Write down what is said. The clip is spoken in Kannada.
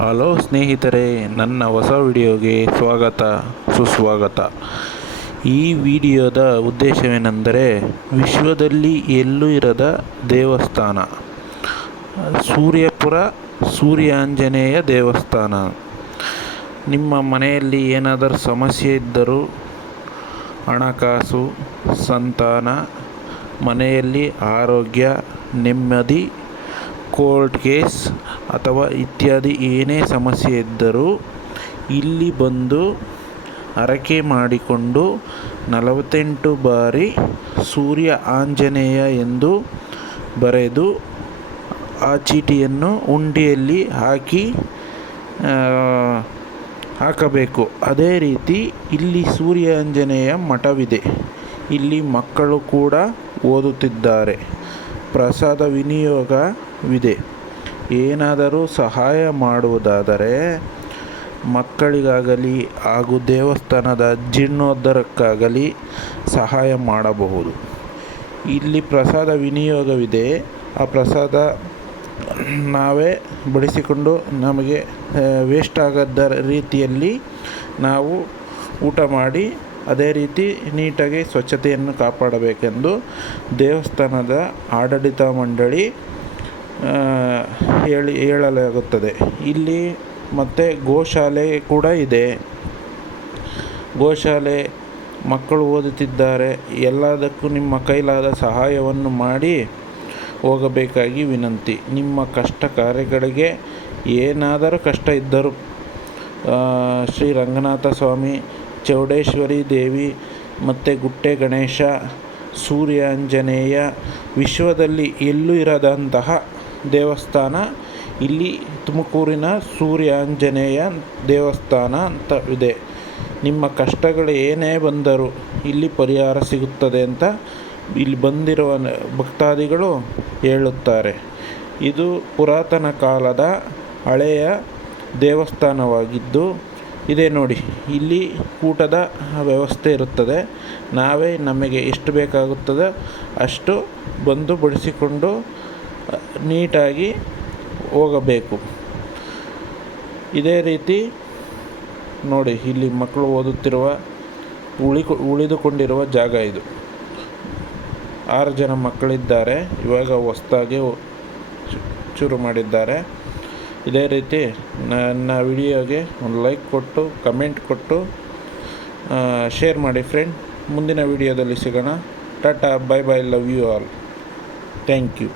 ಹಲೋ ಸ್ನೇಹಿತರೆ, ನನ್ನ ಹೊಸ ವಿಡಿಯೋಗೆ ಸುಸ್ವಾಗತ. ಈ ವಿಡಿಯೋದ ಉದ್ದೇಶವೇನೆಂದರೆ, ವಿಶ್ವದಲ್ಲಿ ಎಲ್ಲೂ ಇರದ ದೇವಸ್ಥಾನ ಸೂರ್ಯಾಪುರ ಸೂರ್ಯಾಂಜನೇಯ ದೇವಸ್ಥಾನ. ನಿಮ್ಮ ಮನೆಯಲ್ಲಿ ಏನಾದರೂ ಸಮಸ್ಯೆ ಇದ್ದರೂ, ಹಣಕಾಸು, ಸಂತಾನ, ಮನೆಯಲ್ಲಿ ಆರೋಗ್ಯ, ನೆಮ್ಮದಿ, ಕೋರ್ಟ್ ಕೇಸ್ ಅಥವಾ ಇತ್ಯಾದಿ ಏನೇ ಸಮಸ್ಯೆ ಇದ್ದರೂ ಇಲ್ಲಿ ಬಂದು ಹರಕೆ ಮಾಡಿಕೊಂಡು 48 ಬಾರಿ ಸೂರ್ಯ ಆಂಜನೇಯ ಎಂದು ಬರೆದು ಆ ಚೀಟಿಯನ್ನು ಹುಂಡಿಯಲ್ಲಿ ಹಾಕಬೇಕು. ಅದೇ ರೀತಿ ಇಲ್ಲಿ ಸೂರ್ಯ ಆಂಜನೇಯ ಮಠವಿದೆ. ಇಲ್ಲಿ ಮಕ್ಕಳು ಕೂಡ ಓದುತ್ತಿದ್ದಾರೆ. ಪ್ರಸಾದ ವಿನಿಯೋಗವಿದೆ. ಏನಾದರೂ ಸಹಾಯ ಮಾಡುವುದಾದರೆ ಮಕ್ಕಳಿಗಾಗಲಿ ಹಾಗೂ ದೇವಸ್ಥಾನದ ಜೀರ್ಣೋದ್ಧಾರಕ್ಕಾಗಲಿ ಸಹಾಯ ಮಾಡಬಹುದು. ಇಲ್ಲಿ ಪ್ರಸಾದ ವಿನಿಯೋಗವಿದೆ. ಆ ಪ್ರಸಾದ ನಾವೇ ಬಡಿಸಿಕೊಂಡು ನಮಗೆ ವೇಸ್ಟ್ ಆಗದ ರೀತಿಯಲ್ಲಿ ನಾವು ಊಟ ಮಾಡಿ ಅದೇ ರೀತಿ ನೀಟಾಗಿ ಸ್ವಚ್ಛತೆಯನ್ನು ಕಾಪಾಡಬೇಕೆಂದು ದೇವಸ್ಥಾನದ ಆಡಳಿತ ಮಂಡಳಿ ಹೇಳಲಾಗುತ್ತದೆ. ಇಲ್ಲಿ ಮತ್ತು ಗೋಶಾಲೆ ಕೂಡ ಇದೆ. ಗೋಶಾಲೆ ಮಕ್ಕಳು ಓದುತ್ತಿದ್ದಾರೆ. ಎಲ್ಲದಕ್ಕೂ ನಿಮ್ಮ ಕೈಲಾದ ಸಹಾಯವನ್ನು ಮಾಡಿ ಹೋಗಬೇಕಾಗಿ ವಿನಂತಿ. ನಿಮ್ಮ ಕಷ್ಟ ಕಾರ್ಯಗಳಿಗೆ ಏನಾದರೂ ಕಷ್ಟ ಇದ್ದರೂ ಶ್ರೀ ರಂಗನಾಥ ಸ್ವಾಮಿ, ಚೌಡೇಶ್ವರಿ ದೇವಿ ಮತ್ತು ಗುಟ್ಟೆ ಗಣೇಶ, ಸೂರ್ಯಾಂಜನೇಯ ವಿಶ್ವದಲ್ಲಿ ಎಲ್ಲೂ ಇರದಂತಹ ದೇವಸ್ಥಾನ ಇಲ್ಲಿ ತುಮಕೂರಿನ ಸೂರ್ಯಾಂಜನೇಯ ದೇವಸ್ಥಾನ ಅಂತ ಇದೆ. ನಿಮ್ಮ ಕಷ್ಟಗಳು ಏನೇ ಬಂದರೂ ಇಲ್ಲಿ ಪರಿಹಾರ ಸಿಗುತ್ತದೆ ಅಂತ ಇಲ್ಲಿ ಬಂದಿರುವ ಭಕ್ತಾದಿಗಳು ಹೇಳುತ್ತಾರೆ. ಇದು ಪುರಾತನ ಕಾಲದ ಹಳೆಯ ದೇವಸ್ಥಾನವಾಗಿದ್ದು ಇದೆ ನೋಡಿ. ಇಲ್ಲಿ ಊಟದ ವ್ಯವಸ್ಥೆ ಇರುತ್ತದೆ. ನಾವೇ ನಮಗೆ ಎಷ್ಟು ಬೇಕಾಗುತ್ತದೆ ಅಷ್ಟು ಬಂದು ಬಡಿಸಿಕೊಂಡು ನೀಟಾಗಿ ಹೋಗಬೇಕು. ಇದೇ ರೀತಿ ನೋಡಿ, ಇಲ್ಲಿ ಮಕ್ಕಳು ಓದುತ್ತಿರುವ ಉಳಿದುಕೊಂಡಿರುವ ಜಾಗ ಇದು. 6 ಜನ ಮಕ್ಕಳಿದ್ದಾರೆ. ಇವಾಗ ಹೊಸದಾಗಿ ಶುರು ಮಾಡಿದ್ದಾರೆ. ಇದೇ ರೀತಿ ನನ್ನ ವಿಡಿಯೋಗೆ ಒಂದು ಲೈಕ್ ಕೊಟ್ಟು, ಕಮೆಂಟ್ ಕೊಟ್ಟು, ಶೇರ್ ಮಾಡಿ ಫ್ರೆಂಡ್. ಮುಂದಿನ ವಿಡಿಯೋದಲ್ಲಿ ಸಿಗೋಣ. Tata, bye bye, love you all. Thank you.